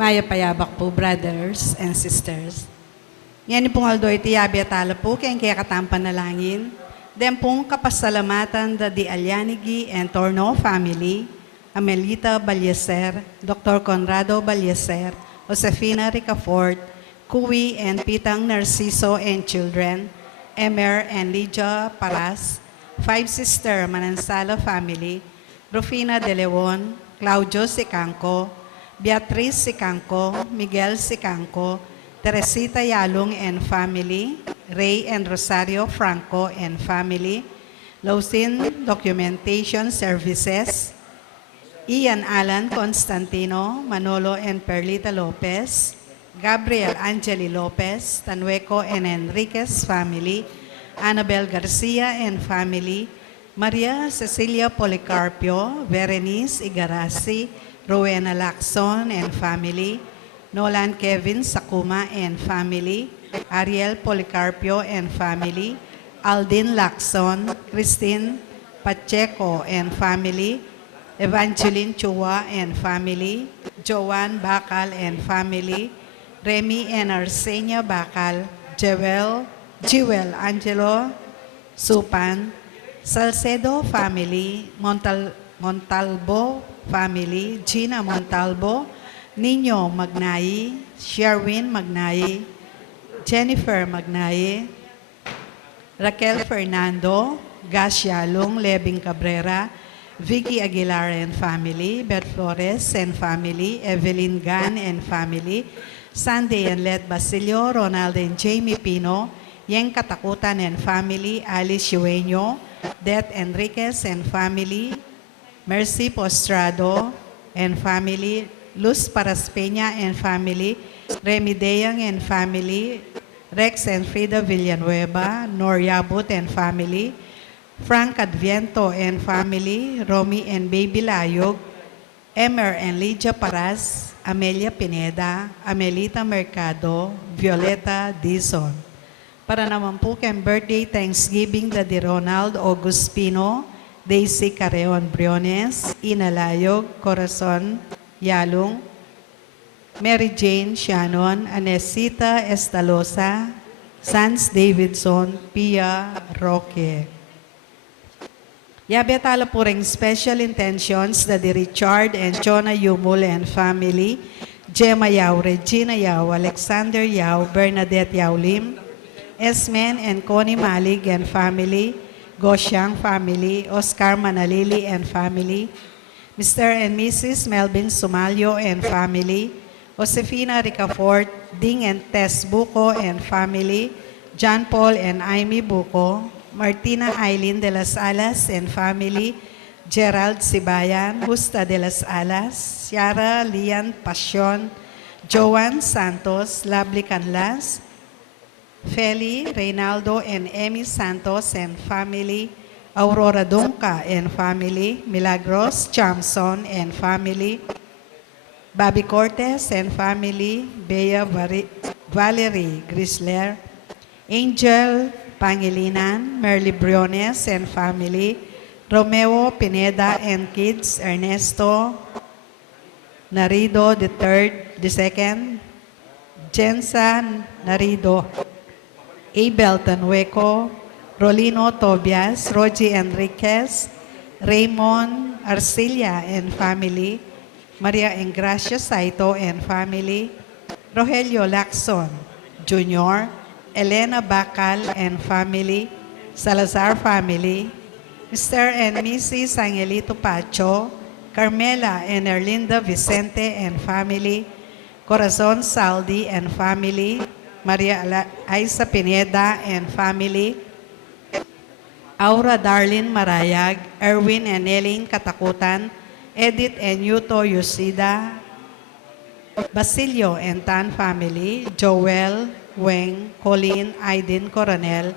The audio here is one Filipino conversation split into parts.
Maya Payabak po, brothers and sisters. Yan pong aldoy tiyabi at ala po kayang kaya katampan na langin. Then pong kapasalamatan da di Alyanigi and Torno family, Amelita Balyeser, Dr. Conrado Balyeser, Josefina Ricafort, Kuwi and Pitang Narciso and children, Emer and Lydia Paras, Five Sister Manansala family, Rufina De Leon, Claudio Sicangco, Beatriz Sicangco, Miguel Sicangco, Teresita Yalong and family, Ray and Rosario Franco and family, Lausin Documentation Services, Ian Alan Constantino, Manolo and Perlita Lopez, Gabriel Angeli Lopez, Tanueco and Enriquez family, Annabel Garcia and family, Maria Cecilia Policarpio, Berenice Igarasi, Rowena Lacson and family, Nolan Kevin Sakuma and family, Ariel Policarpio and family, Aldin Lacson, Christine Pacheco and family, Evangeline Chua and family, Joanne Bacal and family, Remy and Arsenia Bacal, Jewel Angelo Supan, Salcedo family, Montalbo family, Gina Montalbo, Nino Magnayi, Sherwin Magnayi, Jennifer Magnayi, Raquel Fernando, Gas Yalong, Lebing Cabrera, Vicky Aguilar and family, Beth Flores and family, Evelyn Gan and family, Sandy and Let Basilio, Ronald and Jamie Pino, Yeng Katakutan and family, Alice Yueño, Det Enriquez and family, Mercy Postrado and family, Luz Paraspeña and family, Remy Deyang and family, Rex and Frida Villanueva, Nor Yabut and family, Frank Adviento and family, Romy and Baby Layog, Emer and Lydia Paras, Amelia Pineda, Amelita Mercado, Violeta Dizon. Para naman po kay birthday Thanksgiving da di Ronald Augustino, Daisy Careon Briones, Ina Layog, Corazon Yalong, Mary Jane Shannon, Anesita Estalosa, Sans Davidson, Pia Roque. Yabetala po ring special intentions da di Richard and Chona Yumul and family, Gemma Yao, Regina Yao, Alexander Yao, Bernadette Yao Lim, Esmen and Connie Malig and family, Gosyang family, Oscar Manalili and family, Mr. and Mrs. Melvin Sumalio and family, Josefina Ricafort, Ding and Tess Buco and family, John Paul and Amy Buco, Martina Aileen de las Alas and family, Gerald Sibayan, Justa de las Alas, Ciara Lian Pasion, Joan Santos, Lovely Canlas, Feli, Reynaldo and Emmy Santos and family, Aurora Dunca and family, Milagros Chamson and family, Bobby Cortez and family, Bea Valerie Grisler, Angel Pangilinan, Merly Briones and family, Romeo Pineda and kids, Ernesto Narido II, Jensa Narido, Abel Tanueco, Rolino Tobias, Rogie Enriquez, Raymond Arcilia and family, Maria Engracia Saito and family, Rogelio Lacson Jr., Elena Bacal and family, Salazar family, Mr. and Mrs. Angelito Pacho, Carmela and Erlinda Vicente and family, Corazon Saldi and family, Maria Aiza Pineda and family, Aura Darlene Marayag, Erwin and Eileen Katakutan, Edith and Yuto Yusida, Basilio and Tan family, Joel, Weng, Colleen, Aiden Coronel,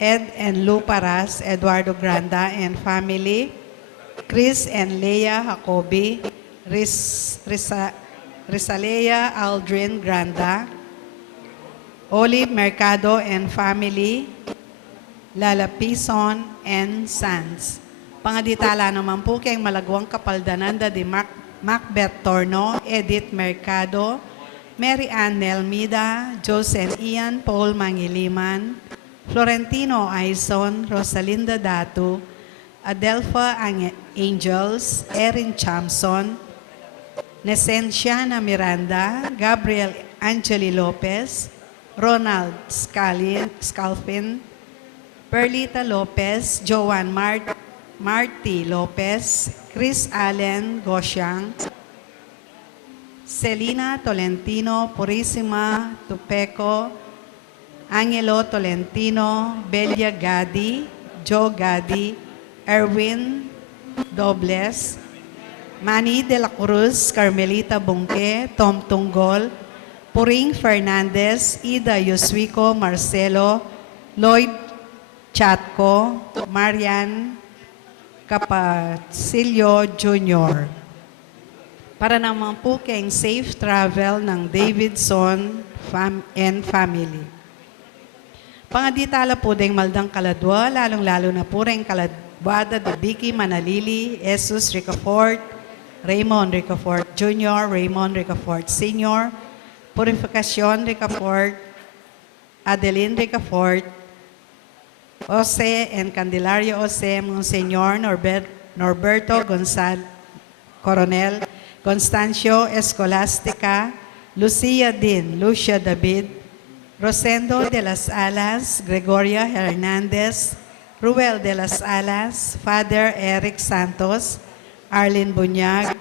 Ed and Lou Paras, Eduardo Granda and family, Chris and Leia Jacobi, Risalea Aldrin Granda, Olive Mercado and family, Lala Pison and Sands. Pangaditala naman po kayong malagwang kapaldanan da di Macbeth Torno, Edith Mercado, Mary Ann Nelmida, Jose Ian Paul Mangiliman, Florentino Aison, Rosalinda Datu, Adelpha Angels, Erin Chamson, Nesenciana Miranda, Gabriel Angeli Lopez, Ronald Scalfin, Perlita Lopez, Joan Marty Lopez, Chris Allen Gosyang, Celina Tolentino, Purisima Tupeco, Angelo Tolentino, Belia Gadi, Joe Gadi, Erwin Dobles, Manny de la Cruz, Carmelita Bungke, Tom Tunggol, Puring Fernandez, Ida Yuswico Marcelo, Lloyd Chatco, Marian Capacillo Jr. Para naman po kayong safe travel ng Davidson and family. Pangaditala po ding maldang kaladwa, lalong-lalo na po rin kaladwada de Vicky Manalili, Jesus Ricafort, Raymond Ricafort Jr., Raymond Ricafort Sr., Purificacion Ricafort, Adeline Ricafort, Jose and Candelario Jose, Monsignor Norberto Gonzal Coronel, Constancio Escolastica, Lucia David, Rosendo de las Alas, Gregoria Hernandez, Ruel de las Alas, Father Eric Santos, Arlene Bunyag,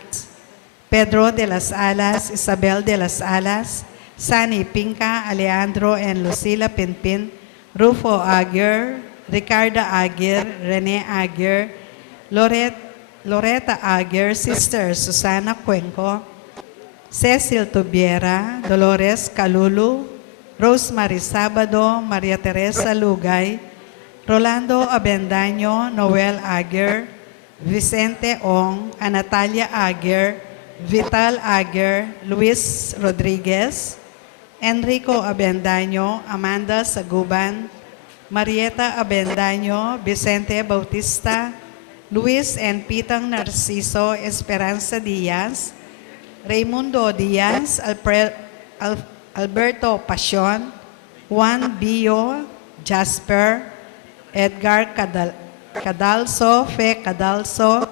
Pedro de las Alas, Isabel de las Alas, Sani Pinca, Alejandro and Lucila Pinpin, Rufo Aguirre, Ricarda Aguirre, Rene Aguirre, Loretta Aguirre, Sister Susana Cuenco, Cecil Tubiera, Dolores Calulu, Rosemary Sabado, Maria Teresa Lugay, Rolando Abendaño, Noel Aguirre, Vicente Ong, Anatalia Aguirre, Vital Aguirre, Luis Rodriguez, Enrico Abendaño, Amanda Saguban, Marieta Abendaño, Vicente Bautista, Luis and Pitang Narciso Esperanza Diaz, Raimundo Diaz, Alberto Pasion, Juan Bio, Jasper, Edgar Cadalso, Fe Cadalso,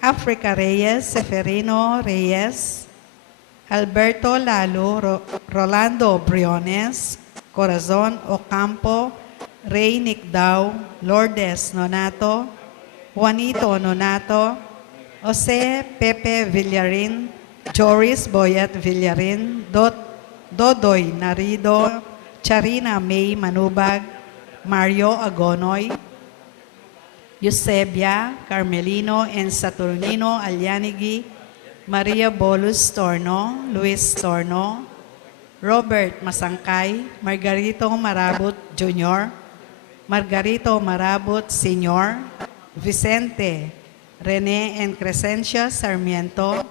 Africa Reyes, Seferino Reyes, Alberto Lalo, Rolando Briones, Corazon Ocampo, Ray Nicdao, Lourdes Nonato, Juanito Nonato, Jose Pepe Villarin, Joris Boyat Villarin, Dodoy Narido, Charina May Manubag, Mario Agonoy, Eusebia Carmelino and Saturnino Alyanigi, Maria Bolus Torno, Luis Torno, Robert Masangkay, Margarito Marabut Jr., Margarito Marabut Sr., Vicente, Rene and Crescencia Sarmiento,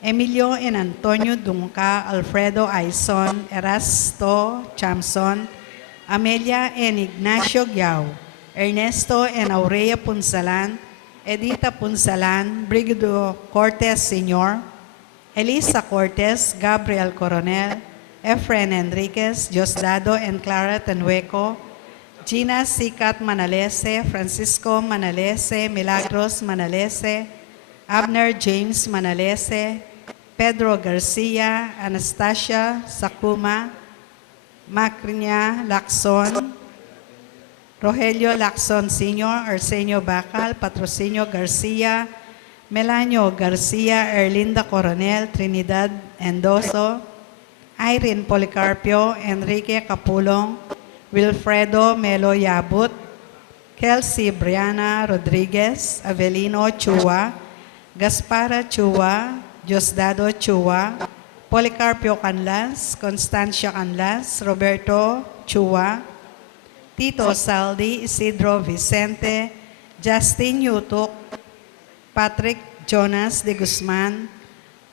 Emilio and Antonio Dungca, Alfredo Aison, Erasto Chamson, Amelia and Ignacio Giao, Ernesto and Aurea Punsalan, Edita Punsalan, Brigido Cortez Sr., Elisa Cortez, Gabriel Coronel, Efren Enriquez, Diosdado and Clara Tenueco, Gina Sikat Manalese, Francisco Manalese, Milagros Manalese, Abner James Manalese, Pedro Garcia, Anastasia Sakuma, Macrinia Lacson, Rogelio Lacson Sr., Arsenio Bacal, Patrocinio Garcia, Melanio Garcia, Erlinda Coronel, Trinidad Endoso, Irene Policarpio, Enrique Capulong, Wilfredo Melo Yabut, Kelsey Briana Rodriguez, Avelino Chua, Gaspara Chua, Diosdado Chua, Policarpio Canlas, Constancia Canlas, Roberto Chua, Tito Saldi, Isidro Vicente, Justin Yutuk, Patrick Jonas de Guzman,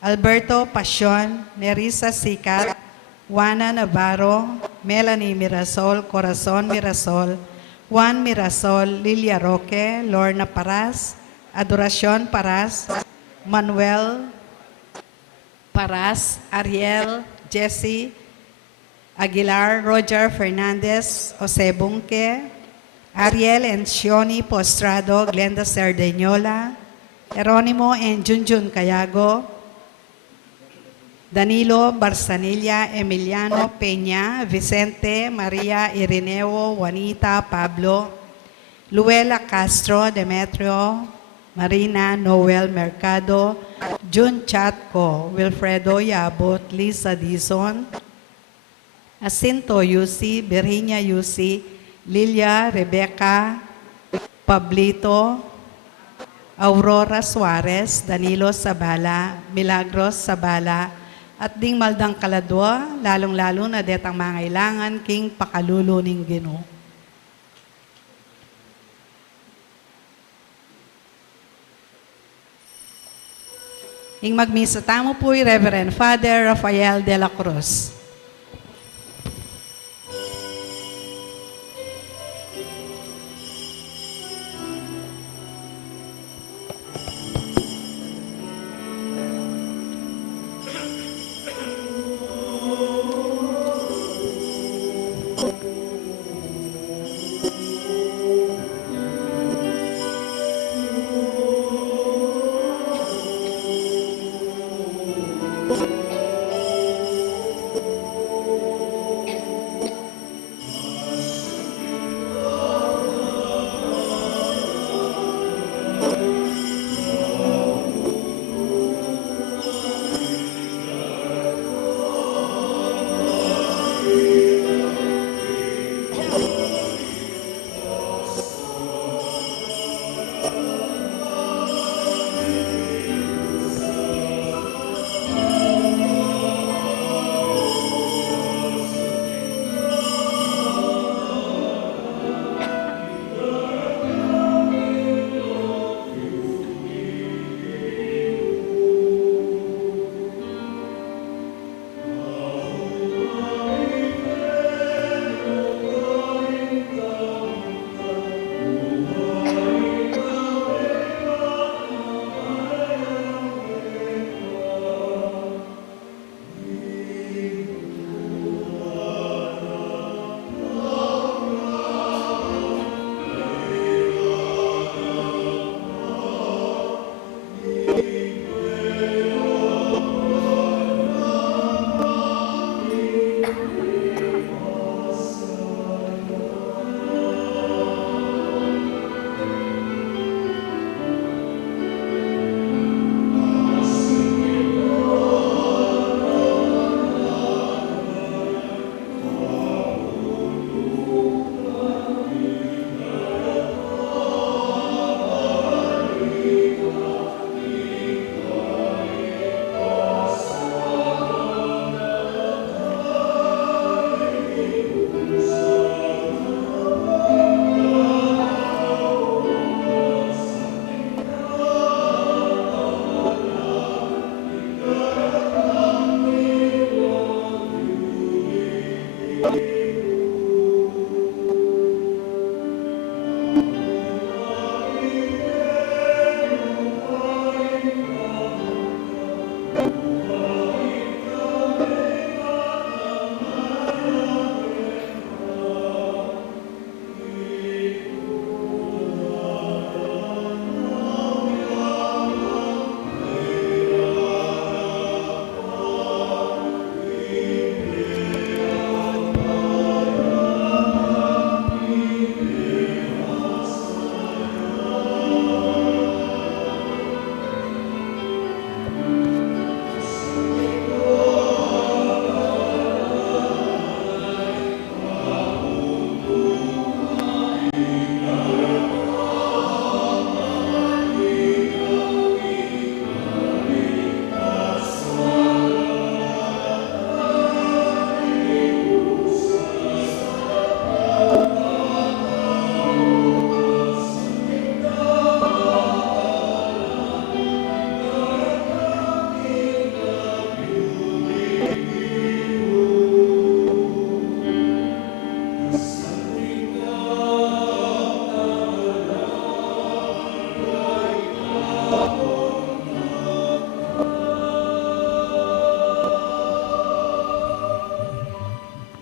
Alberto Pasion, Nerissa Sikat, Juana Navarro, Melanie Mirasol, Corazon Mirasol, Juan Mirasol, Lilia Roque, Lorna Paras, Adoracion Paras, Manuel Paras, Ariel Jesse Aguilar, Roger Fernandez, Jose Bunque, Ariel and Shioni Postrado, Glenda Cerdeñola, Jeronimo and Junjun Cayago, Danilo Barsanilla, Emiliano Peña, Vicente Maria Irineo, Juanita Pablo, Luela Castro, Demetrio, Marina Noel Mercado, Jun Chatco, Wilfredo Yabot, Lisa Dizon, Jacinto Yusi, Virginia Yusi, Lilia Rebecca, Pablito, Aurora Suarez, Danilo Sabala, Milagros Sabala, at ding maldang kaladwa, lalong-lalo na detang mangailangan king pakaluluning Ginoo. Ing magmisa tamo po'y Reverend Father Rafael de la Cruz.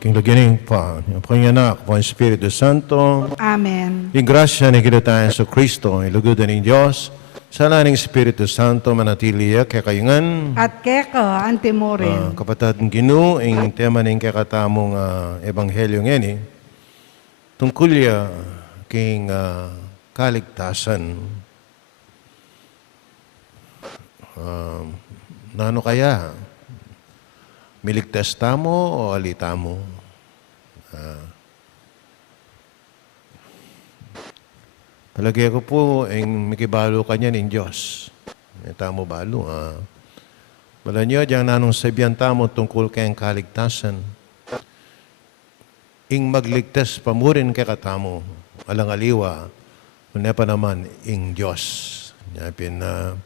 King beginning pa, yung Anak, po ang Espiritu Santo, Amen. yung grasya ni tayo sa Kristo, ilugudan ng Diyos, sana ng Espiritu Santo manatili kay kayungan, At keka antimorin. kapatid ng Ginoo, ang tema ng kakatamong ebanghelyo ngayon, tungkol king kaligtasan. Nano kaya? Miligtas tamo o alita mo? Palagay ko po, ang mikibalo kanya ng Diyos. Tamo balo. Bala niyo, diyan nanong sabihan tamo tungkol kayang kaligtasan. Ing magligtas pa mo rin kay katamo. Alang aliwa, kunya pa naman, ing Diyos. Yapin na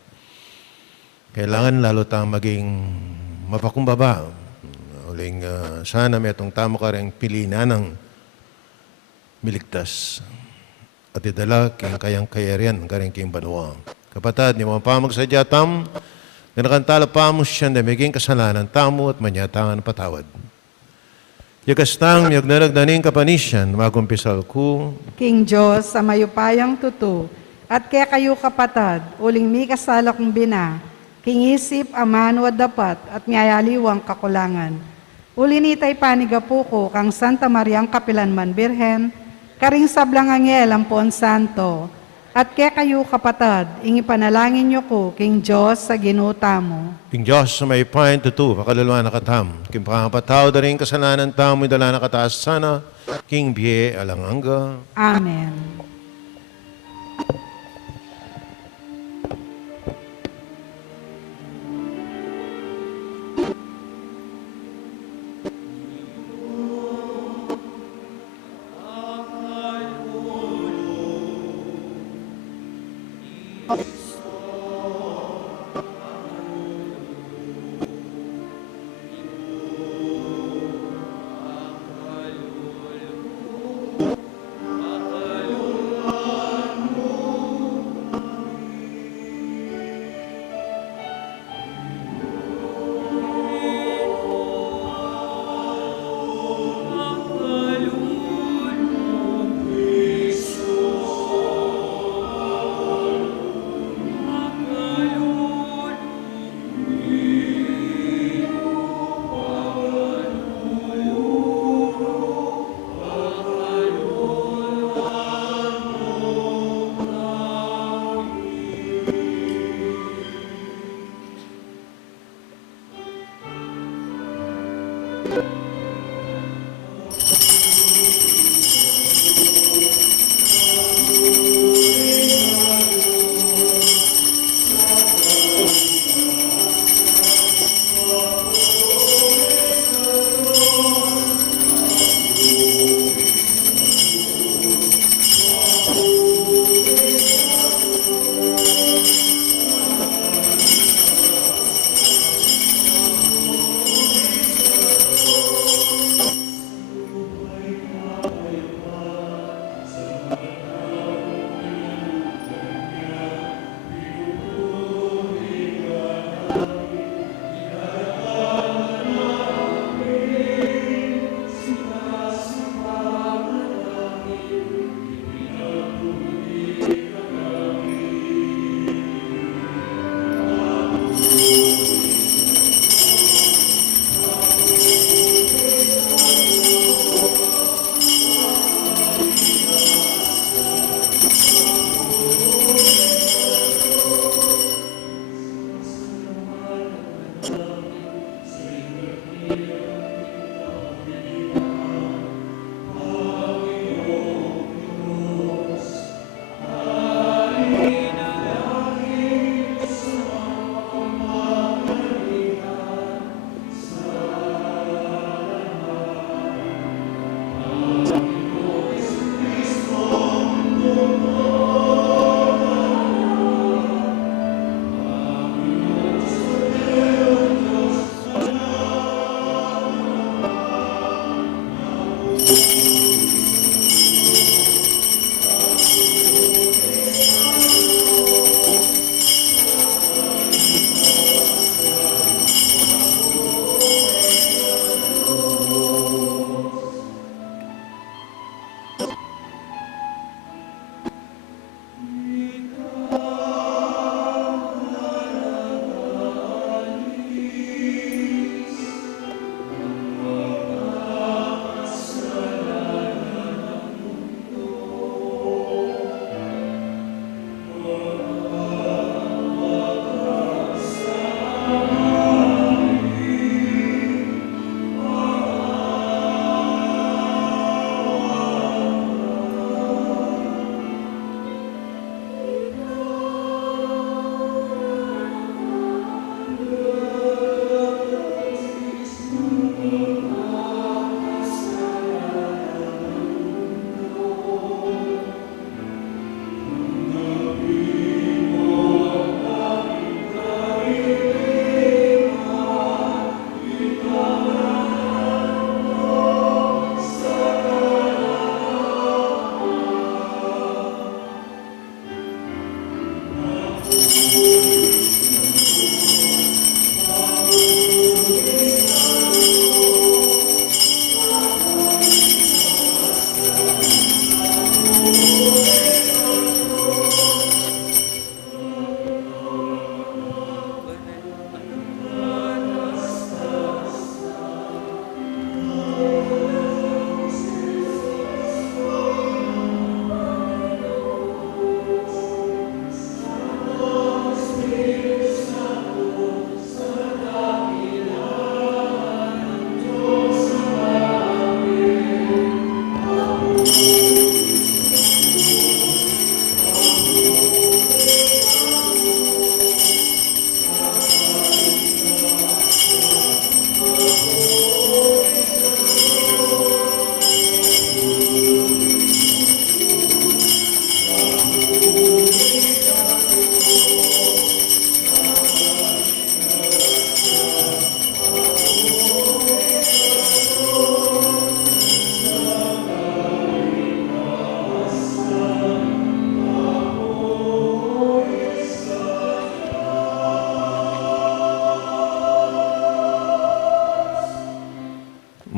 kailangan lalo tayong maging mapakumbaba. Uling sana may itong tamo ka rin pilina ng miligtas. At idala kayang kayarian ka rin king banwa. Kapatid, ni mga pamagsadya tam, na nakantala pa mo siya na maging kasalanan tamo at manyatangan patawad. Yakastang yagnaragdaning kapanisyan, magumpisal ko, King Diyos, sa mayupayang tutu, at kaya kayo kapatad, uling mi kasala kong bina, king isip, aman, dapat, at miyayaliwang kakulangan. Uli nitay panigapu ko, kang Santa Mariang Kapilanman Birhen, karing sablang angel ang Pon Santo, at kaya kayo kapatad, ingi panalangin niyo ko, King Diyos, sa ginuta mo. King Diyos sa may pain tutu, pakaluluwa na katam, king pakapataw da rin kasalanan tamo, idala na kataas sana, king biye alanganga. Amen.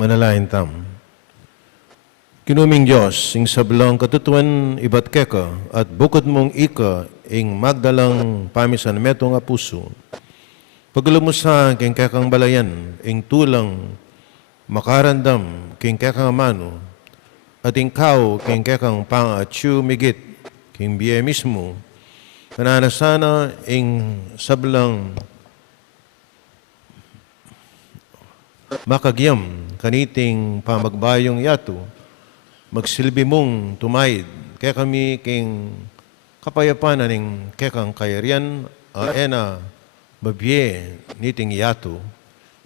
Manalain tam. Kinuming Diyos, ing sablang katutuan ibat keka at bukod mong ika ing magdalang pamisan meto nga puso. Paglumusa king kekang balayan, ing tulang makarandam king kekang mano, at ingkaw king kekang pangatsu migit king biye mismo, kananasana ing sablang makagyam kaniting pamagbayong yato, magsilbi mong tumayid, kaya kami king kapayapan aning kekang kayarian, ena babye niting yato.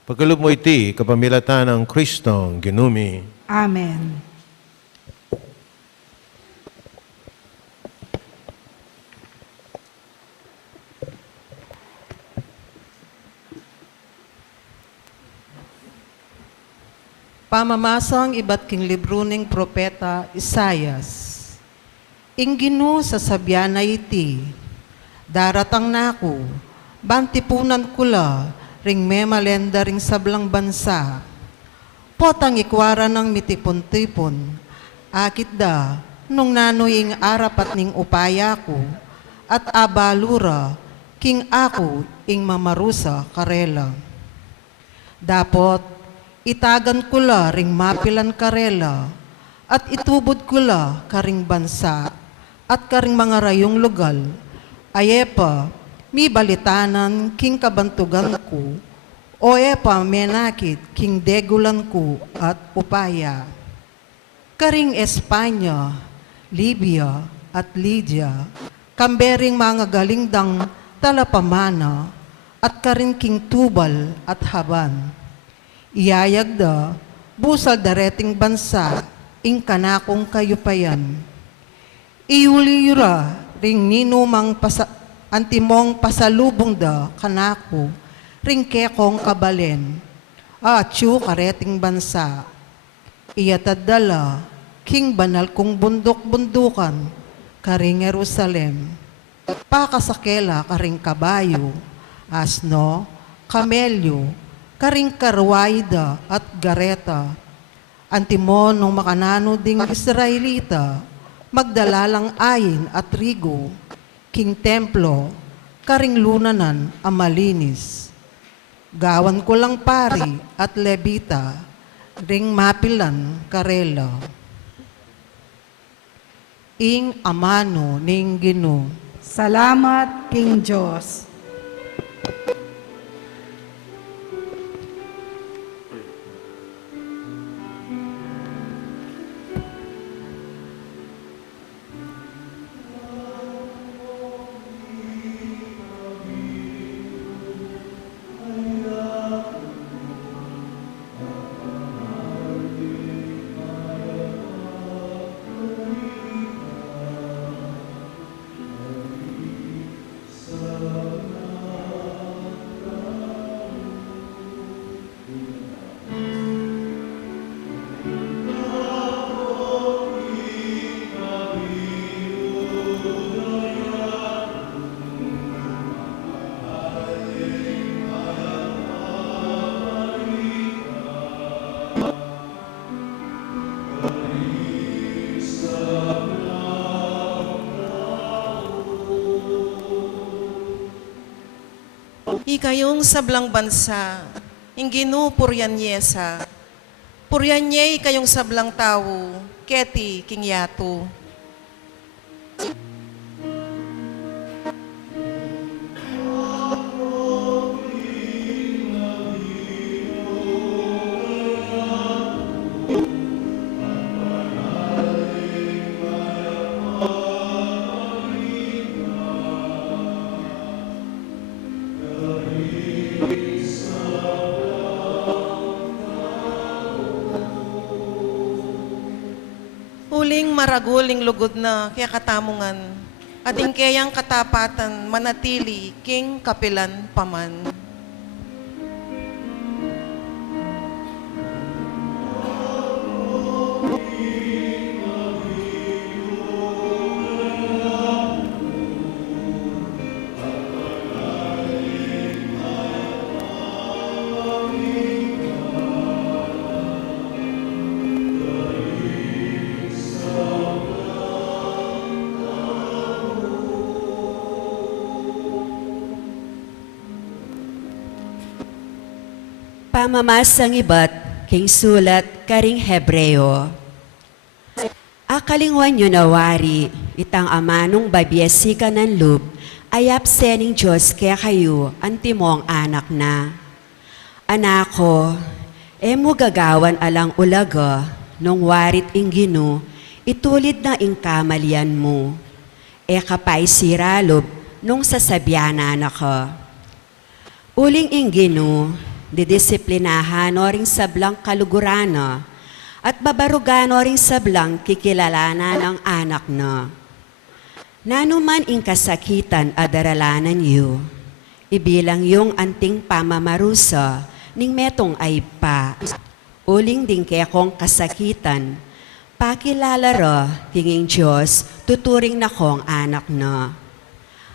Pagkalub mo iti, kapamilatan ng Kristong ginumi. Amen. Pamamasang iba't king libro ng propeta Isayas. Inggino sa sabyana iti, daratang nako, bantipunan kula, ring memalenda ring sablang bansa. Potang ikwara ng mitipon-tipon, akit da, nung nanoying arapat ning upaya ko, at abalura, king ako ing mamarusa karela. Dapot, itagan kula ring mapilan karela, at itubod kula karing bansa, at karing mga rayong lugal, ayepa, mi balitanan king kabantugan ko, o epa menakit king degulan ko at upaya. Karing Espanya, Libya at Lydia, kambering mga galingdang talapamana, at karing king Tubal at Haban. Iyayag da, busal dareting bansa, ing kanakong kayupayan. Iyulira ring ninumang antimong pasalubong da kanako, ring kekong kabalen, atyu kareting bansa. Iyatadala, king banal kong bundok-bundukan, karing Jerusalem. Pakasakela karing kabayo, asno, kamelyo, karing karwaida at gareta. Antimon nung makanano ding Israelita, magdalalang ayin at trigo, king templo, karing lunanan ang malinis. Gawan ko lang pari at lebita, ring mapilan karela. Ing amano ning Ginoo. Salamat, King Diyos. Ikayong sablang bansa, ingginu puryanyesa, puryanye ikayong sablang tao, keti kingyato. Huling maraguling lugod na kaya katamungan, ating kayang katapatan manatili king kapilan paman. pamamasang iba't king sulat karing Hebreo. Akalingwan nyo nawari, itang amanong babiesika ng loob, ay apsening Diyos kaya kayo, antimong anak na. Anako, emo gagawan alang ulaga, nung warit ingino, itulid na ingkamalian mo. E kapay siralob, nung sasabyanan ako. Uling ingino, didisiplinahan o ring sablang kalugurana, at babarugan o ring sablang kikilalanan ang anak na. Nanuman ing kasakitan adaralanan yu, ibilang yung anting pamamarusa, ning metong ay pa. Uling din kaya kong kasakitan, pakilalaro kinging Diyos, tuturing na kong anak na.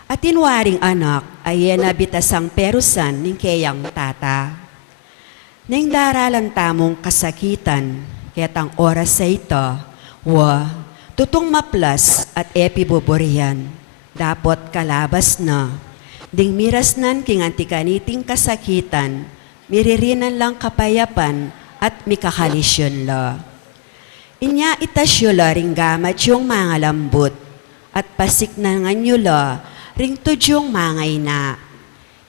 At inwaring anak ay nabitasang perusan ning kayang tata. Ning daralan tamong kasakitan, ketang oras sa ito, tutong maplas at epiboborian, dapot kalabas na, ding miras nan king antikaniting kasakitan, miririnan lang kapayapan at mikakalisyon la. Inya itasyola ring gamat yung mga lambot, at pasik na nga nyo la, ring tudyong mangay na.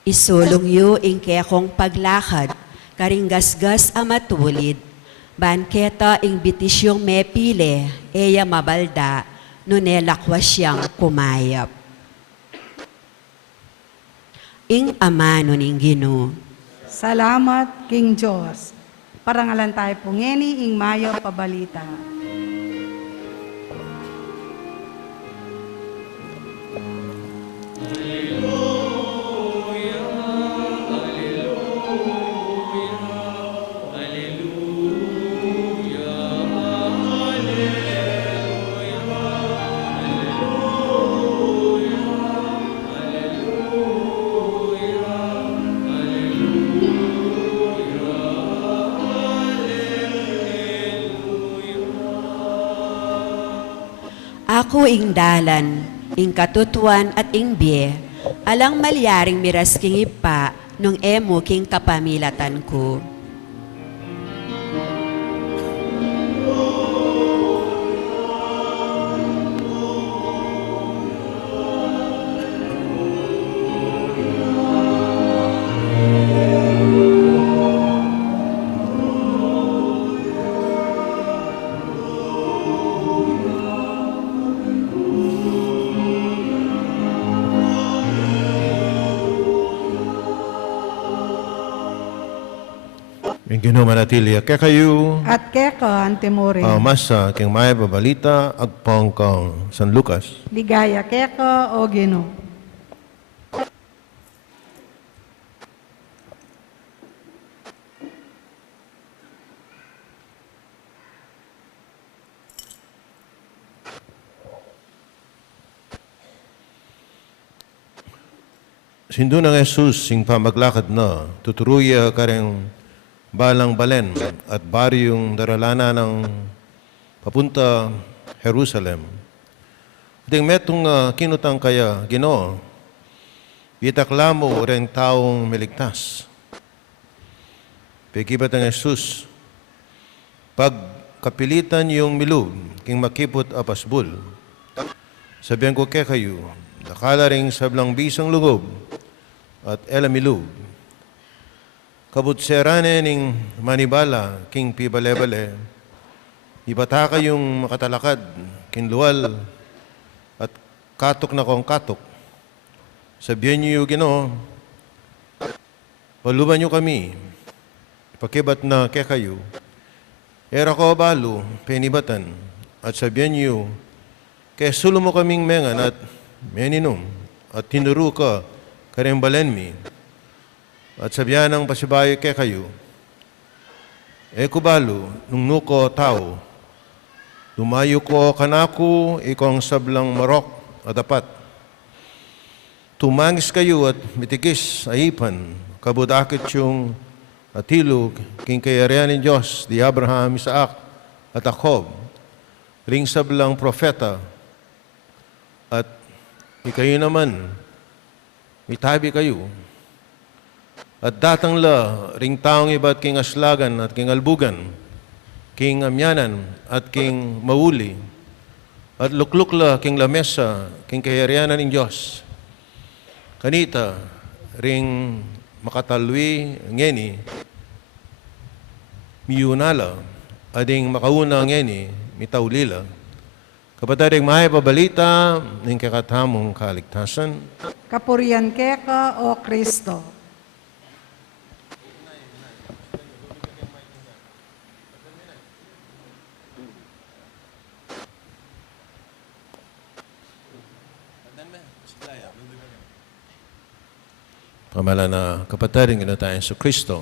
Isulong yu ing kaya kong paglakad, karing gasgas amatulid, banketa ing bitisyong mepile, eya mabalda, nunelakwas siyang kumayap. Ing amano ning Ginoo. Salamat, King Diyos. Parangalan tayo po ngeni, ing mayo pabalita. Ako ing dalan, ing katutuan at ing biye, alang malyaring miras king ipa, nung emo king kapamilatan ko. Yung Ginoo manatili, kaya kayo, At keka, antemore. masa, king maya babalita, agpang kang San Lucas. Ligaya keka o Ginoo. Sindo ng Jesus, sing pamaglakad na, tuturuya kareng balang balen at baryong daralana ng papunta Jerusalem. Ding metong kinutang kaya Ginoo, itaklamo ren taong miligtas. Pigibat ang Jesus, pag kapilitan yung milug, king makipot apasbul, sabihan ko kaya kayo, nakala ring sablang bisang lugob, at elamilug. Kabutserane ning manibala, king pibalebale, ibata yung makatalakad, kinluwal, at katok na kong katok. Sabihan niyo Ginoo, paluban niyo kami, ipakibat na kaya kayo, era ko balo, penibatan, at sabihan niyo, kaya sulo mo kaming mengan at meninom, at tinuro ka, karembalen mi, at sabihan ng pasibayo kay kayo, kubalo, nung nuko tao, lumayo ko kanako, ikong sablang marok at dapat. Tumangis kayo at mitigis aipan, kabudakit yung atilog, king kayarian ng Diyos, di Abraham, Isaac, at Jacob, ring sablang profeta, at ikayo naman, mitabi kayo, At datang la, ring taong iba't king aslagan at king albugan, king amyanan at king mauli, at lukluk la king lamesa, king kaharianan ng Diyos. Kanita, ring makatalwi ngeni, miyunala, ading makauna ngeni, mitaulila, kapataring mahay pabalita, ng kakatamong kaligtasan, Kapurian keka o Kristo. pamala na kapataring ginatayan sa Kristo.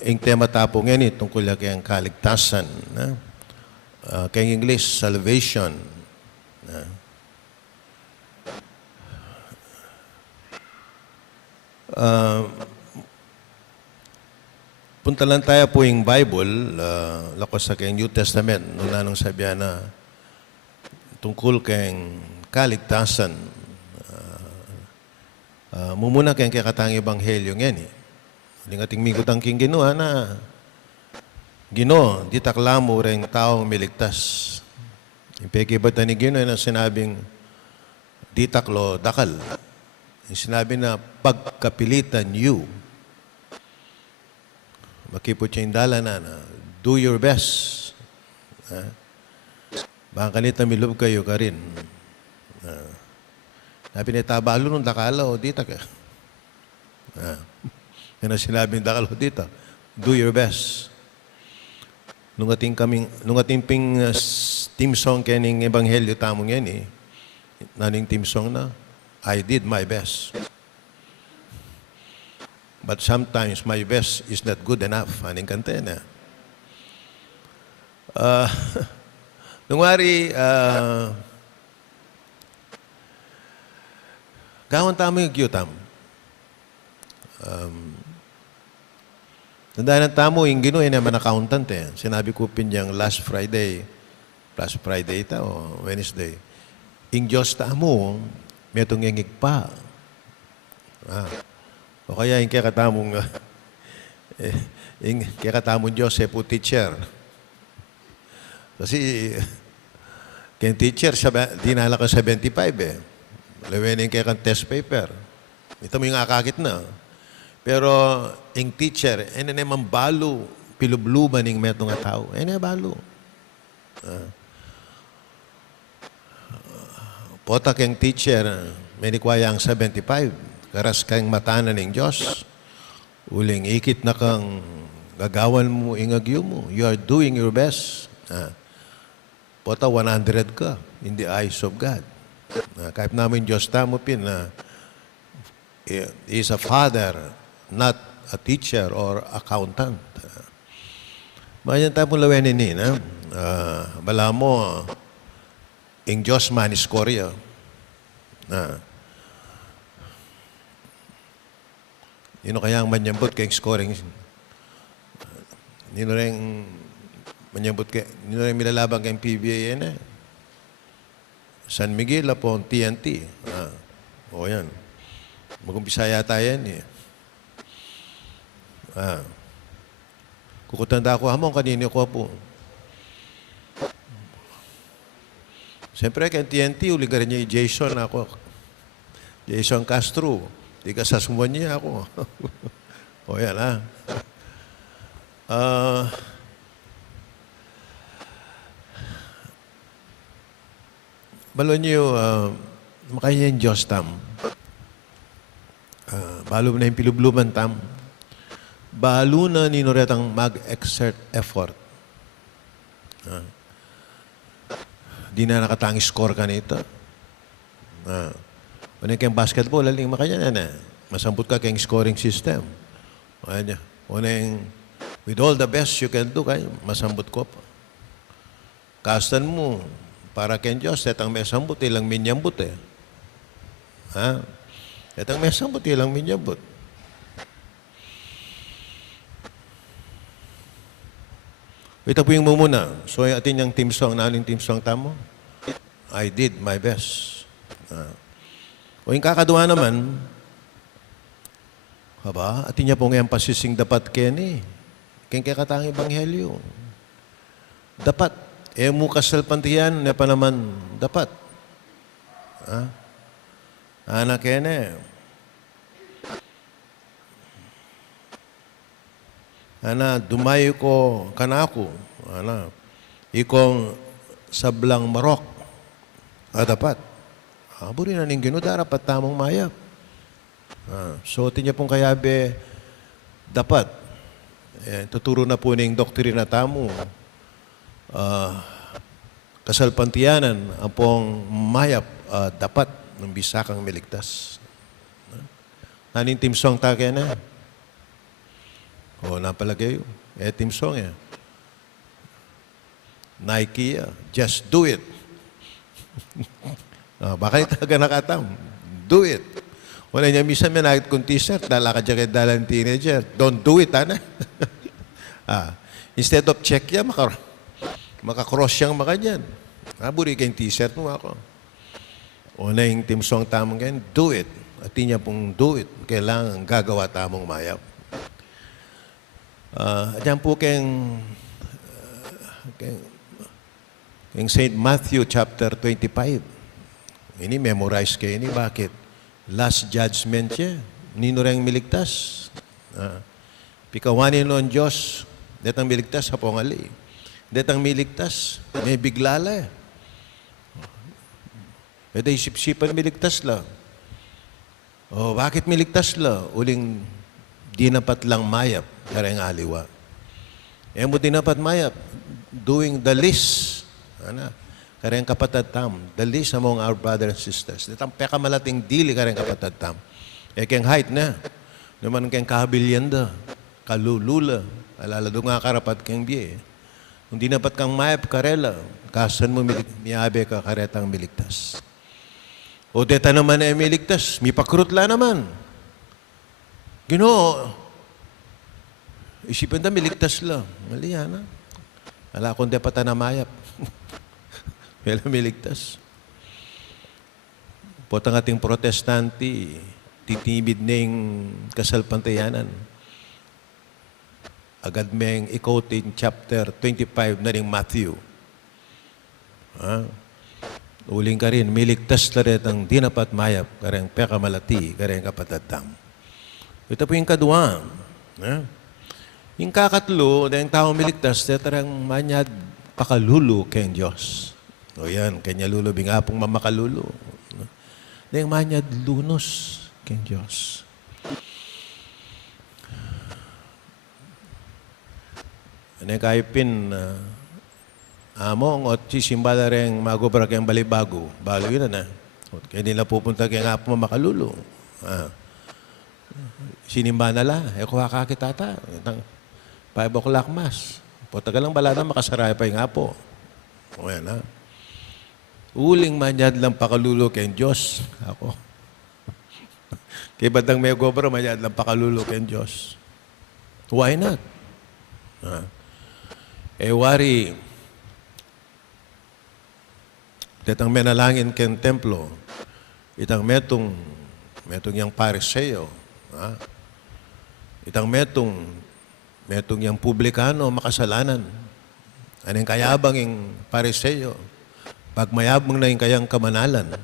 Ang tema tapo ngayon tungkol kay ang kaligtasan. Kay English, salvation. Punta lang tayo po yung Bible, lakos sa kay New Testament, nung nanong sabihan na tungkol kay kaligtasan. Mumuna kay kakatang ebanghelyo ngayon eh. Hindi ating migot ang king Ginoo na Ginoo, di taklamo rin taong miligtas. Yung pekibatan ni Ginoo na sinabing di taklo dakal. Yung sinabi na pagkapilitan you. Makipot siya yung dala na do your best. Baka kanita milub kayo ka rin. Sabi na tabalo nung dakala o dita ka. Yan ang sinabing dakal o dita. Do your best. Nung ating ping team song kening ebanghelyo tamong yan eh. Naning team song na, I did my best. But sometimes my best is not good enough. Aning kanta na. Nung wari, gawang tamo yung gyutam. Tandaan ng tamo, yung Ginoo ay naman accountant eh. Sinabi ko pinyang last Friday ita o Wednesday. Ing Diyos tamo, may itong ingig pa. O kaya yung kakatamong, yung kakatamong Diyos ay po teacher. Kasi, kaya teacher, dinala ka 75 eh. Lawen yung kaya test paper. Ito mo yung akakit na. Pero, yung teacher, ano naman balo, pilubluban yung metong nga tao. Ano balo. Pota kang teacher, may nikwaya ang 75. Karas kang matanan ng Diyos. Uling ikit na kang gagawan mo, ingagyo mo. You are doing your best. Pota 100 ka in the eyes of God. Kahit namin Diyos tamo pin na He is a father, not a teacher or accountant. Mayan tayo mong lawenin ni, bala mo, ing Diyos manis korya. Yun kaya ang manyambot kay scoring. Nino rin manyambot kay, nino rin milalabang kay PBA yan eh. San Miguel upon TNT. O yan. Mag-umpisa yata yan eh. Kukutanda ko hamong kanino ko po. Siyempre kay TNT, uligaran niya yung Jason ako. Jason Castro. Di ka sasumuan niya ako. O yan balo niyo, makanya yung Diyos tam. Balo na yung pilubluman tam. Balo na ninuretang mag-exert effort. Di na nakatangis score ka nito. Ano kayong basketball, aling makanya na. Masambut ka kayong scoring system. With all the best you can do, kayo, masambut ko pa. Kastan mo, para kayong Diyos, etang may sambut, ilang minyambut eh. Etang may sambut, ilang minyambut. Ito po yung mumuna. So, atin yung team song. Naling team song tamo? I did my best. O yung kakadwa naman, haba, atin niya pong emphasis yung dapat keni. Kaya kakatang ebanghelyo. Dapat. Mu kasal pantiyan, na pa naman dapat. Anak kene. Ana, dumayo ko kanako. Ana, ikong sablang marok. Dapat. Buri na ning Ginoo dapat tamong mayap. So, tinya pong kayabe, dapat. Tuturo na po ning doktrina tamo. Kasalpantiyanan ang pong mayap dapat ng bisakang miligtas. Naning team song ta kaya na? Napalagay. Team song yan. Nike, just do it. Baka itaga nakatam. Do it. Wala niya, minsan may nakit kong t-shirt, lalakad siya kay dalang teenager. Don't do it, ana. Instead of check yan, makakross siyang makanyan. Buri kayong t-shirt mo ako. Una yung team song tamang ganyan, do it. At niya pong do it. Kailangan gagawa tamang mayap. Diyan po kayong St. Matthew chapter 25. Ini memorize kayo ini. Bakit? Last judgment siya. Nino rin miligtas. Pikawanin noon Diyos. Detang miligtas sa pongali. Detang miligtas. May biglala. Ito isip-sipan miligtas la. Bakit miligtas la? Uling di napat lang mayap. Karang aliwa. Mo di napat mayap. Doing the least. Karang kapatad tam. The least among our brothers and sisters. Detang pekamalating dili karang kapatad tam. Keng height na. Naman keng kahabilyanda. Kalulula. Alala doon nga karapat keng biye. Kung di napat kang mayap karela, kasan mo miyabe ka karetang miligtas. O deta naman ay miligtas, mipakrutla naman. Ginoo, isipan na miligtas lang. Mali yan, ha? Ala kung dapat na mayap. Wala miligtas. Potang ating protestanti, titibid na yung kasalpantayanan. Agad meng i-quote in chapter 25 na rin Matthew. Uling ka rin, miligtas na rin ang dinapat mayap, kareng pekamalati, kareng kapatadam. Ito po yung kadwa. Yung kakatlo, na yung tao miligtas, tarang manyad pakalulu kayong Diyos. O yan, kanya lulubing apong mamakalulu. Na yung manyad lunos kayong Diyos. Ano yung kaipin, among at sisimbala rin magubra kayong balibago. Balo yun na. Kaya nila pupunta kayong apo mamakalulu. Sinimba na la. Kuha ka kitata. 5 o'clock mass. Putagal lang bala na makasaray pa yung apo. O yan ha. Uling manyad lang pakalulu kayong Diyos. Ako. Kaya batang may gobra, manyad lang pakalulu kayong Diyos. Why not? Wari, datang menalangin ken templo, itang metong yang pariseo, itang metong yang publikano makasalanan, anong kayabang yung pariseo, pag mayabang na yung kayang kamanalan,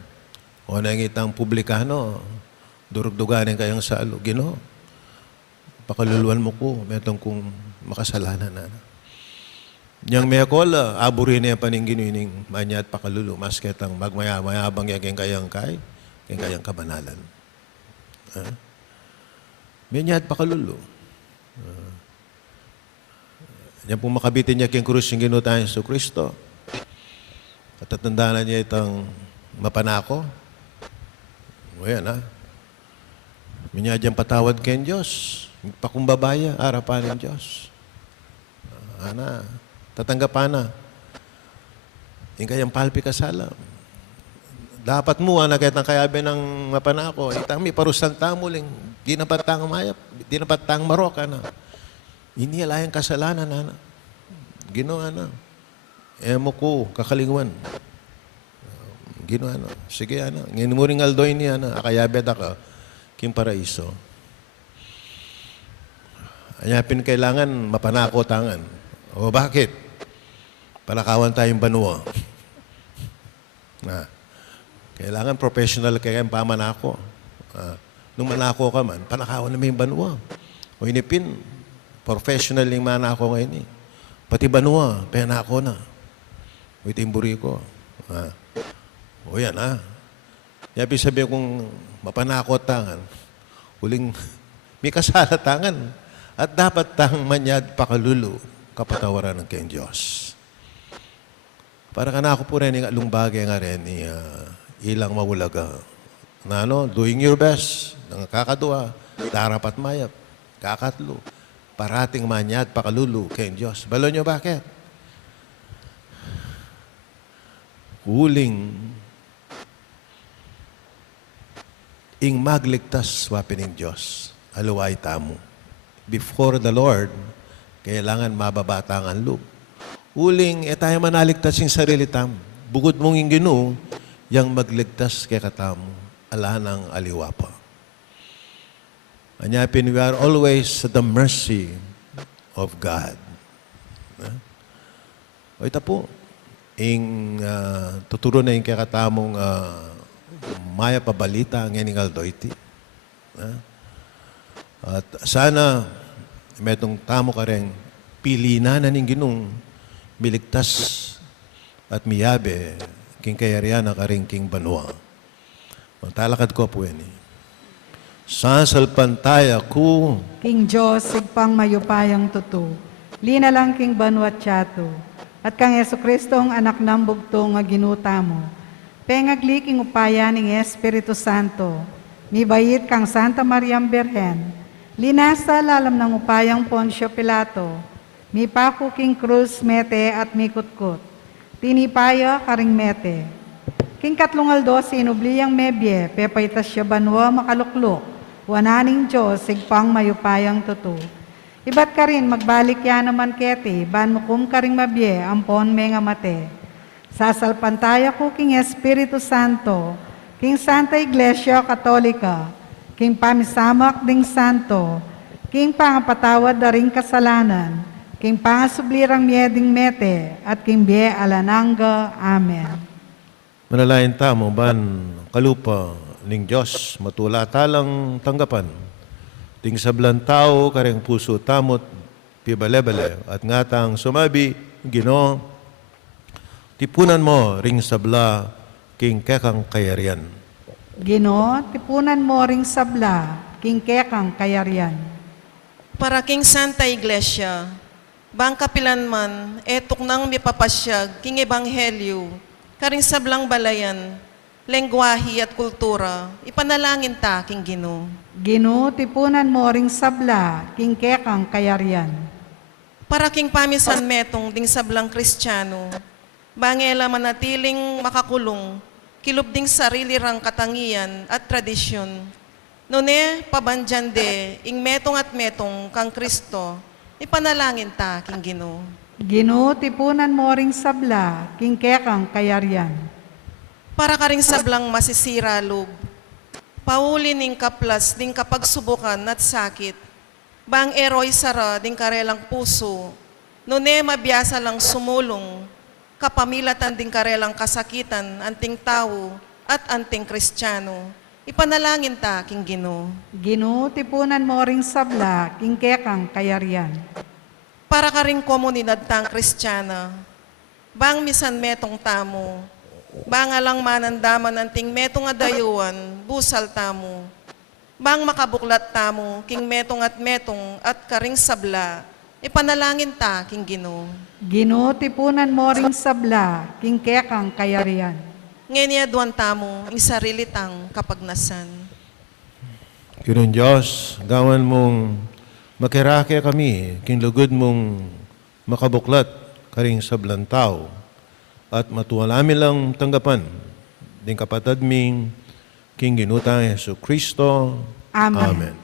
o na yung itang publikano, durugdugan yung kayang salo, Ginoo, pakaluluan mo ko, metong kung makasalanan na. Yang meyakola, aburin niya paningginuining manya at pakalulu, mas ketang magmayabang yung kayang kabanalan. Manya at pakalulu. Yan pong makabitin niya kyung krus yung ginutahan sa Kristo. Katatandaan niya itang mapanako. O yan, ha? Manya dyan patawad kayong Diyos. Pakumbabaya, harapan ng Diyos. Tatanggapan na. Yung kayang palpi kasala. Dapat mo, nakitang kayabe ng mapanako. Itang may parusan tamuling. Di na patang mayap. Di na patang marok. Inihalayang kasalanan. Gino, ano? Emo ko, kakalingwan. Gino, ano? Sige, ano? Ngayon mo rin aldoy niya, ano? Akayabed ako, king paraiso. Anyapin kailangan mapanako tangan. O bakit? Palakawan tayong banwa. Na, kailangan professional kaya yung pamanako. Nung manako ka man, panakawan na may banwa. O inipin, professional yung manako ngayon eh. Pati banwa, penako na. O itimburi ko. O yan Yabi sabi kung mapanako tangan, huling may kasala tangan. At dapat tang manyad pakalulu kapatawaran ng kayong Diyos. Para ka na ako po rin yung alumbagay nga rin ilang mawulaga. Na doing your best, ng kakadua, darapat mayap, kakatlo, parating manyad pakalulu kayong Diyos. Balo nyo bakit? Huling ing magligtas wapin ng Diyos, aluway tamo. Before the Lord, kailangan mababata ang loob. Uling, tayo manaligtas yung sarili tam. Bukod mong yung Ginoo, yang magligtas kay katamo, ala ng aliwa pa. Anyapin, we are always at the mercy of God. O ito po, tuturo na yung kay katamong maya pabalita ang yaning aldoyti. At sana, metong tamo ka rin, pilinan na ning Ginong miligtas at miyabe, king kayarian na ka rin king banwa. Ang talakad ko po yan Sasalpantaya ko, King Diyos, sigpang mayupayang tutu, lina lang king banwat tiyato, at kang Yesu Kristong anak ng bugtong nga ginuta mo, pengagli king upaya ning Espiritu Santo, mibayit kang Santa Mariam Berhen, linasa lalam ng upayang Poncio Pilato, mi paku king krus mete at mikutkut, tinipaya karing mete. King katlungaldo sinubliyang mebye, pepaitas siya banwa makalukluk, wananing Diyos, sigpang mayupayang tutu. Ibat ka rin, magbalik yan naman kete, banukum ka rin mabye, ampon menga mate. Sasalpantaya ko king Espiritu Santo, king Santa Iglesia Katolika, king pamisamak ding santo, king pangapatawad da ring kasalanan, king pangasublirang mieding mete, at king bie alananga. Amen. manalain tamo, ban kalupa ning Diyos, matula talang tanggapan, ting sablan tao, kareng puso tamot, pibalebele, at ngatang sumabi, Ginoo, tipunan mo ring sabla, king kekang kayarian. Ginoo, tipunan mo ring sabla, king kekang kayarian. Para king Santa Iglesia, bang kapilan man, etok nang mipapasyag, king Ebanghelyo, karing sablang balayan, lengguwahi at kultura, ipanalangin ta, king Ginoo. Ginoo, tipunan mo ring sabla, king kekang kayarian. Para king pamisan metong ding sablang Kristiyano, bangela manatiling makakulong, kilubding sarili rang katangian at tradisyon. Nune, pabandyande, ing metong at metong kang Kristo, ipanalangin ta, king Ginoo. Ginoo, tipunan mo ring sabla, king kekang kayarian. Para ka ring sablang masisira loob, pauli ning kaplas ding kapagsubukan at sakit, bang eroy sara ding karelang puso, nune mabiyasa lang sumulong, kapamilatan ding karelang kasakitan, anting tao at anting Kristiyano, ipanalangin ta, king Ginoo. Ginoo, tipunan mo ring sabla, king kekang kayarian. Para ka ring komunidad tang Kristiyana, bang misan metong tamo, bang alang manandaman anting metong adayuan, busal tamo, bang makabuklat tamo, king metong at karing sabla, ipanalangin ta, king Ginoo. Ginoo, tipunan mo ring sabla, king kekang kayarian. Ngeniaduan tamo, ing sarili tang kapagnasan. Ginoong Diyos, gawan mong makirake kami, king lugod mong makabuklat karing sablan tao, at matuwa namin lang tanggapan, ding kapatid ming king ginutang Yesu Kristo. Amen. Amen.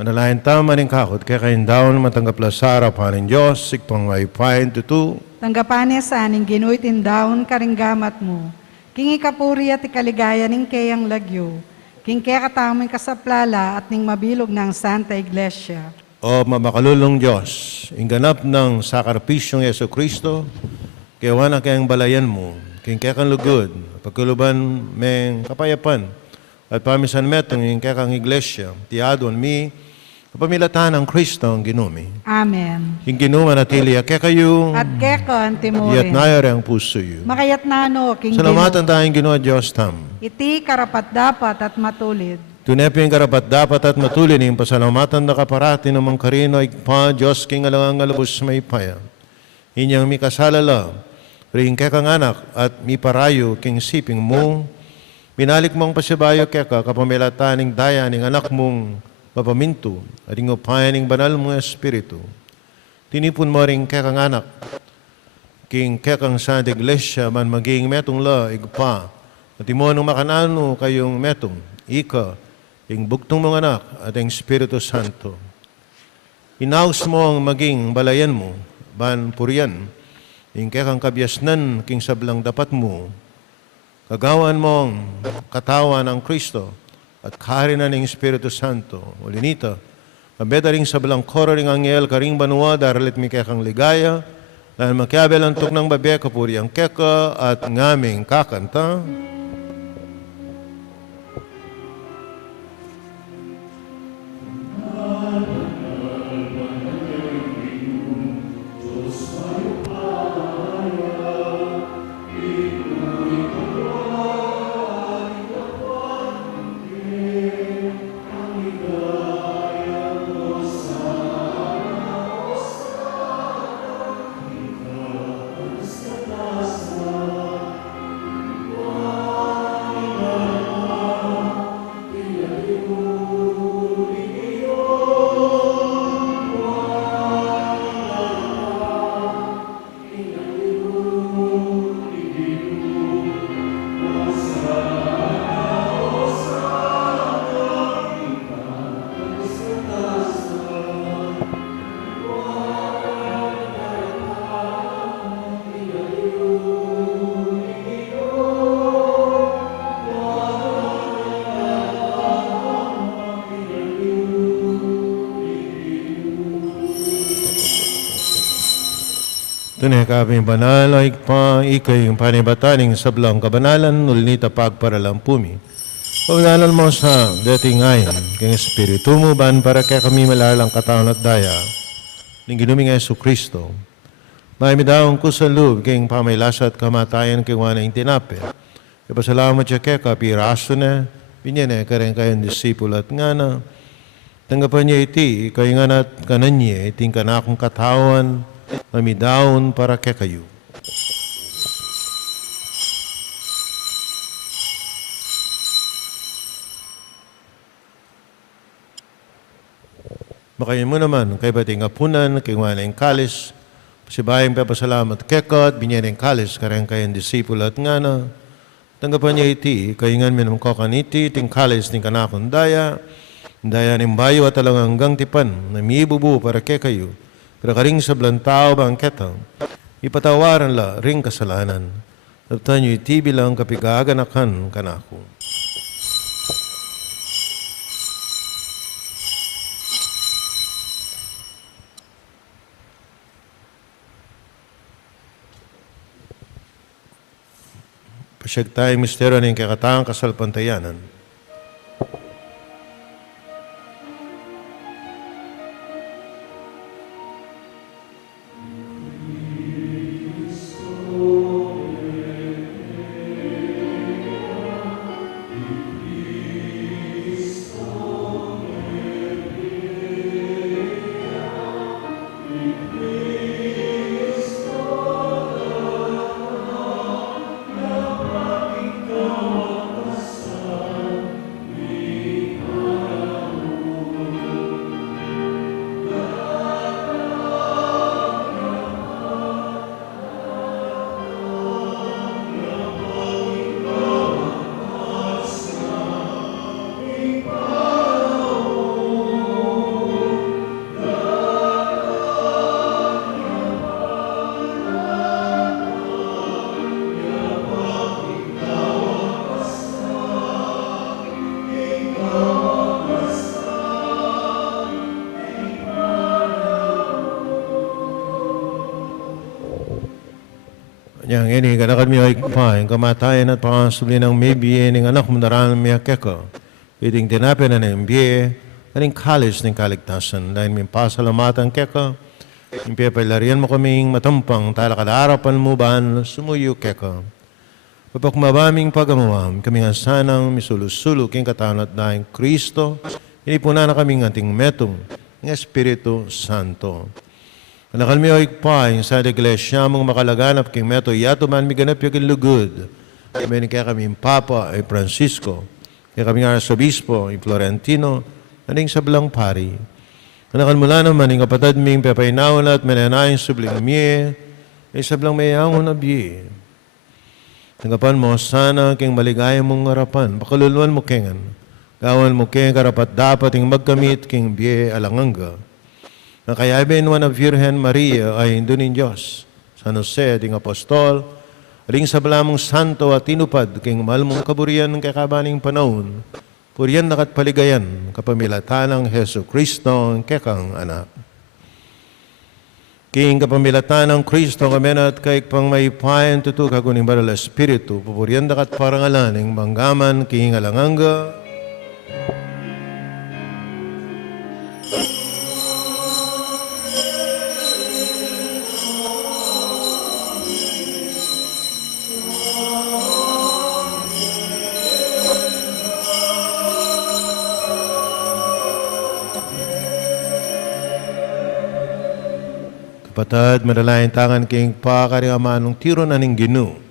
Manalahin tama ng kakot, kaya kayong daon matanggap la sa harapan ng Diyos, sikpang maipain tutu, Tanggapan niya sa aning ginuitin daon karinggamat mo. King ikapuri at ikaligaya ning kayang lagyo. King kaya katamoy kasaplala at ning mabilog ng Santa Iglesia. o mamakalulong Diyos, inganap ng sakripisyong Yeso Kristo, kaya wana kayang balayan mo, king kaya kang lugod, pagkuluban meng kapayapan, at pamisan metong yung kaya kang iglesia, tiadon mi, kapamilatahan ng Kristo ang ginumi. Amen. Yung ginuma na tiliya, kaya kayo, At kekon iyat timurin. nayari ang puso yu. Makayat nano, King Salamatan tayong ginawa Diyos tam. Iti karapat dapat at matulid. Tunepin karapat dapat at matulin yung pasalamatan na kaparati ng mga karino pa Diyos king alangang alabos may paya. Inyang mi kasalala, ring kekang anak at mi parayo king siping mo, binalik mong pasibayo keka kapamilataning daya ning anak mong mapaminto, at ing upayan ning banal mong espiritu. Tinipon mo ring kekang anak, king kekang Santa Iglesia man maging metong la igpa, at imo nung makanano kayong metong, ika, ing buktong mga anak at ang Espiritu Santo. Inaus mo ang maging balayan mo, ban purian, ing kekang kabyasnan king sablang dapat mo, kagawan mo ang katawan ng Kristo, at karinan ng Espiritu Santo. Ulinita, mabeda ring sablang koro ring anghel karing banwa, daralit mi kekang ligaya, dahil makiabel ang tuk ng babe kapuri ang keka at ngaming kakanta. Tunay kaming banal, ay pa ikay yung panibataning sablang kabanalan, nulinita pagparalampumi. Pagdalan mo sa dating ayon, kang Espiritu mo ban para kaya kami malalang katawan at daya, ng ginuming Yesu Kristo. May midawang kusalub, kayong pamaylasa at kamatayan kayong wana yung tinape. Ipasalamat siya kaya kapiraso na, binyan ka rin kayong disipulo at nga na, tanggapan niya iti, kayo nga na't kanan niya, iting kanakong katawan, mamidaon para kay kayo. Makayin mo naman, kay bating apunan, kay wanang kalis, pasibayang papasalamat kekot, binyanang kalis, karang kayang disipulo at nga na, tanggapan niya iti, kayingan minum kokaniti, ting kalis, ting kanakong daya ning bayo at alang hanggang tipan, na miibubu para kay kayo, pero karing sa blantao bang ketang, ipatawaran la ring kasalanan. Taptan nyo iti bilang kapigaganakan kanako. Pasyag tayong misteryo ng kakataang kasalpantayanan. Yang ini kanakan mi ay pa, yung kamatayan at pangasuli ng may biye ng anak mo naran mi akeko. Iting tinapin na ng biye, aning college ng kaligtasan. Dahil mi pasalamatan keko, yung pipilarian mo kaming matampang talakadarapan mo ban sumuyo keko. Papakmabaming pagamawam, kami nga sanang misulusulo king katanat dahil Kristo, inipuna na kaming ating metong ng Espiritu Santo. Nakalmi o ikpa, yung sa iglesia mong makalaganap king meto, yato man mi ganap yung lugod. Kami kaya kami Papa ay Francisco, kaya kami Arsobispo ay Florentino, aning sablang pari. Nakalmula naman yung kapatid ming pepainawan at menenayang subling miye, ay sablang mayangon na biye. Tanggapan mo, sana king maligaya mong harapan, pakaluluan mo kengan. Gawan mo king karapat dapat yung magkamit king biye alanganga. Na kaya binuan na Virgen Maria ay indunin Diyos. San Jose, ding apostol, ring sa balamong santo at tinupad king mahal mong kaburian ng kakabaning panahon, puriyan nakat paligayan kapamilatan ng Heso Kristo ang kekang anak. King kapamilatan ng Kristo kami at kay pang may payan tutuk ako ng Baral Espiritu, pupuriyan dakat parangalan ng manggaman king alanganga. Kapatid, madalayan tangan king pakariaman ng tiro na ning Ginoo.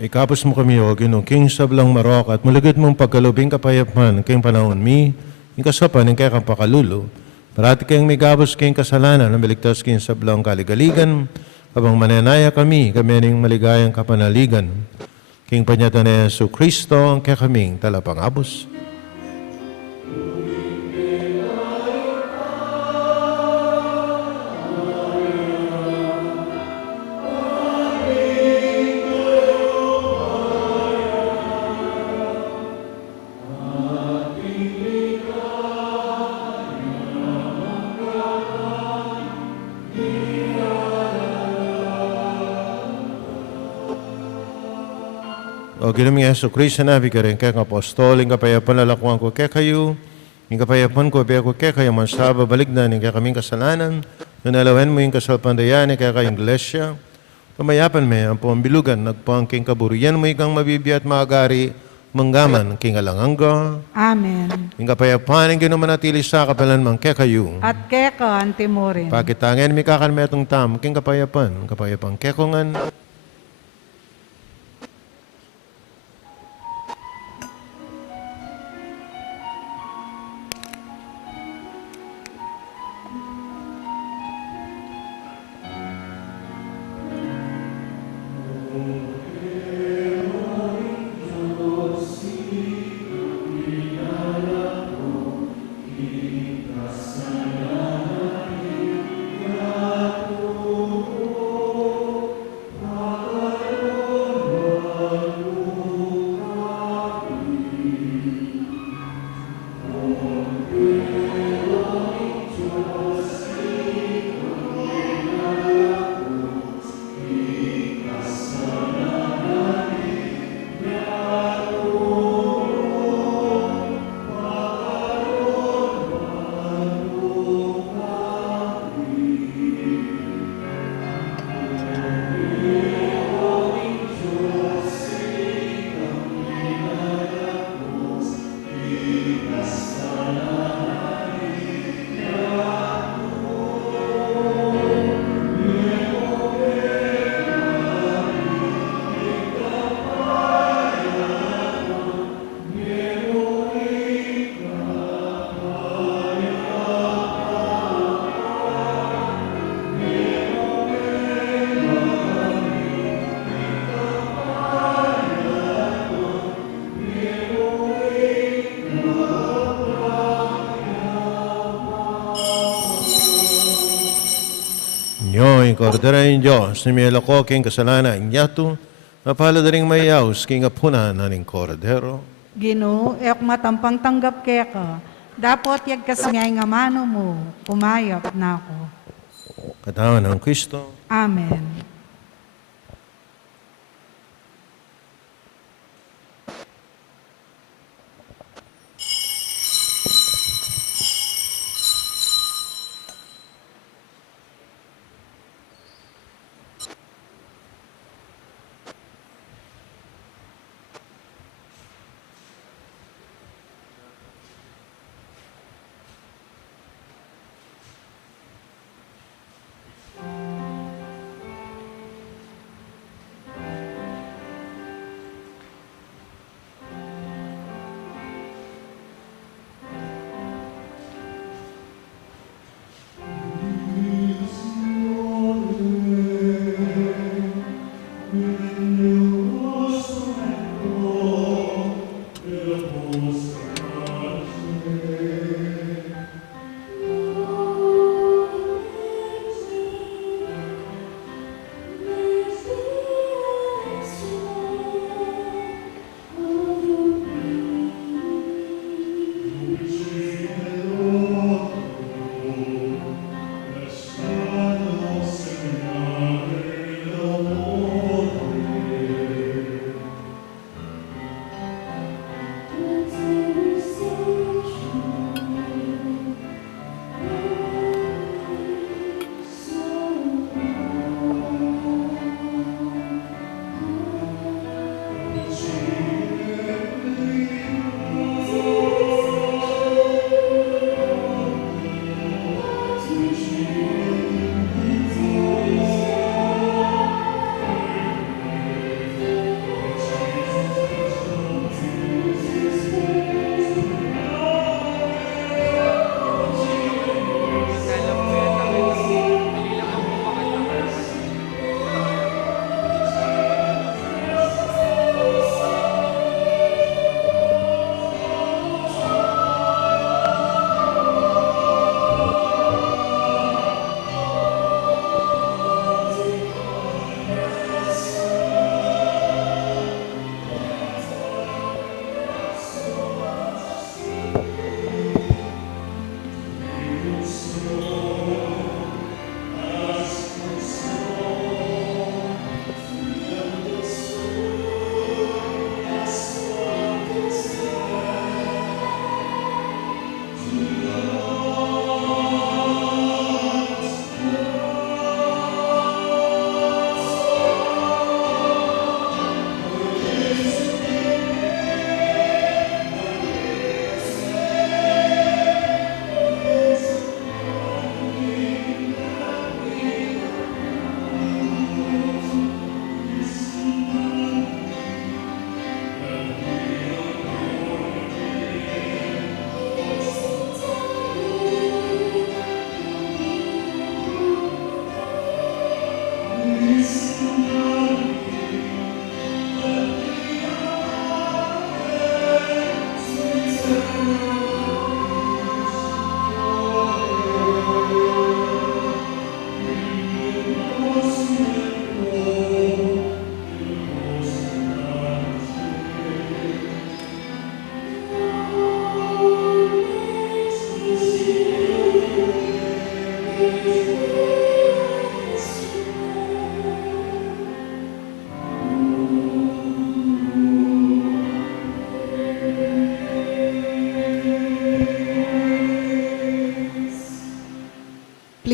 Ikapos mo kami o Ginoo, king sablang marok at mulugod mong pagkalubing kapayapan king panahon mi, ing kasapan ing kaya kang pakalulo, parati kayong may gabos king kasalanan na maligtas king sablang kaligaligan, kabang mananaya kami ning maligayang kapanaligan, king panyatan ni Yesu Kristo ang kaya kaming talapangabos. O ginaming Yesu Kristo na rin kaya apostol, ing kapayapan lalakuan ko kaya kayo, ing kapayapan ko kaya ko kaya kayo mansaba baligdan, ing kaya kaming kasalanan, nunalawan mo yung kasalpandayan, ing kaya kayong iglesia, kamayapan may ang pambilugan, nagpangking kaburiyan mo ikang mabibiyat magari, manggaman king alangangga, Amen. ing kapayapaan ing ginumanatili sa kapalan mang kekayu. At keko antimorin. Pakitangen mi kakan metong tam, king kapayapang kekongan, Nyo, ing kordera ng Diyos, ni Mielako king kasalanan ing yato, mapala daring mayaws king apunan naning kordero. Ginoo, ek matampang tanggap keko. Dapat yag kasingay nga mano mo, kumayap na ako. Katawan ng Kristo, Amen.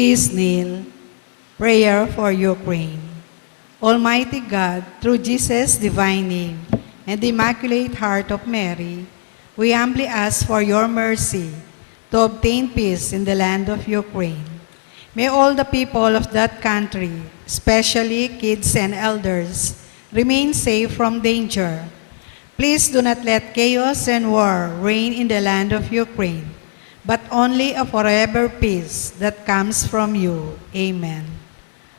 Please kneel. Prayer for Ukraine. Almighty God, through Jesus' divine name and the Immaculate Heart of Mary, we humbly ask for your mercy to obtain peace in the land of Ukraine. May all the people of that country, especially kids and elders, remain safe from danger. Please do not let chaos and war reign in the land of Ukraine, but only a forever peace that comes from you. Amen.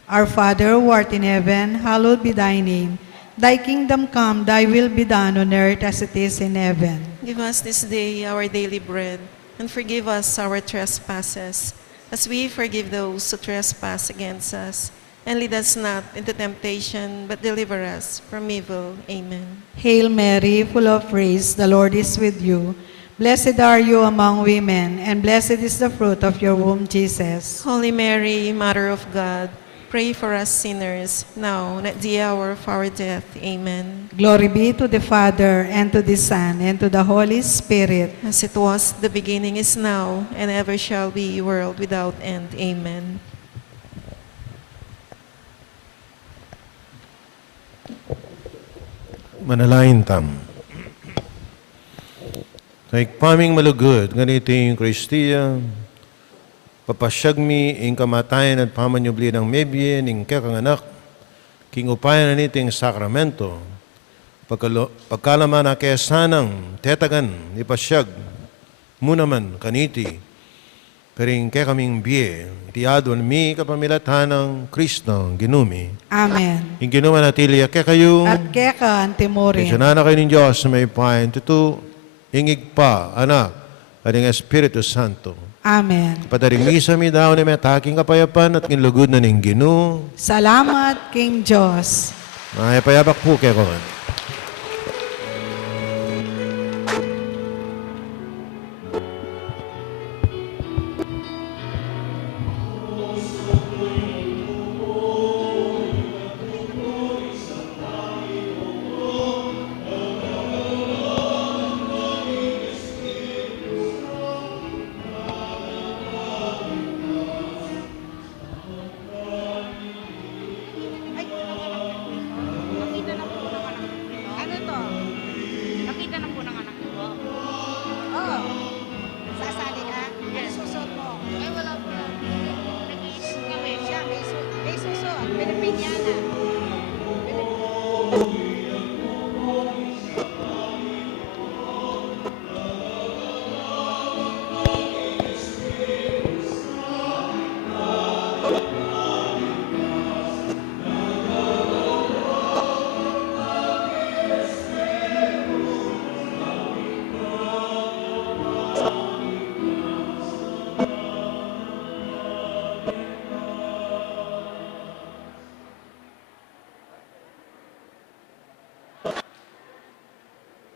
Our Father, who art in heaven, hallowed be thy name. Thy kingdom come, thy will be done on earth as it is in heaven. Give us this day our daily bread, and forgive us our trespasses, as we forgive those who trespass against us. And lead us not into temptation, but deliver us from evil. Amen. Hail Mary, full of grace, the Lord is with you. Blessed are you among women, and blessed is the fruit of your womb, Jesus. Holy Mary, Mother of God, pray for us sinners, now and at the hour of our death. Amen. Glory be to the Father, and to the Son, and to the Holy Spirit. As it was, the beginning is now, and ever shall be, world without end. Amen. Manalain tam. Naikpaming malugod, ganito yung Kristiya, papasyag mi ing kamatayan at pamanyubli ng mebye, ning kakanganak, king upayan na niting sakramento, pagkalaman na kesanang tetagan, ipasyag, munaman kaniti, Karing kaya kaming biye, itiadon mi kapamilatan ng Kristo, ginumi. Amen. Yung ginuman natili, kaya kayo, At kaya ka, Antimore. pensyonana kayo ng Diyos na may pahin, tutu, ingig pa, anak, at ng Espiritu Santo. Amen. Padarimisa mi daw na may taking kapayapan at kinlugod na ning ginu. Salamat, King Diyos. Mayapayapak po kaya ko.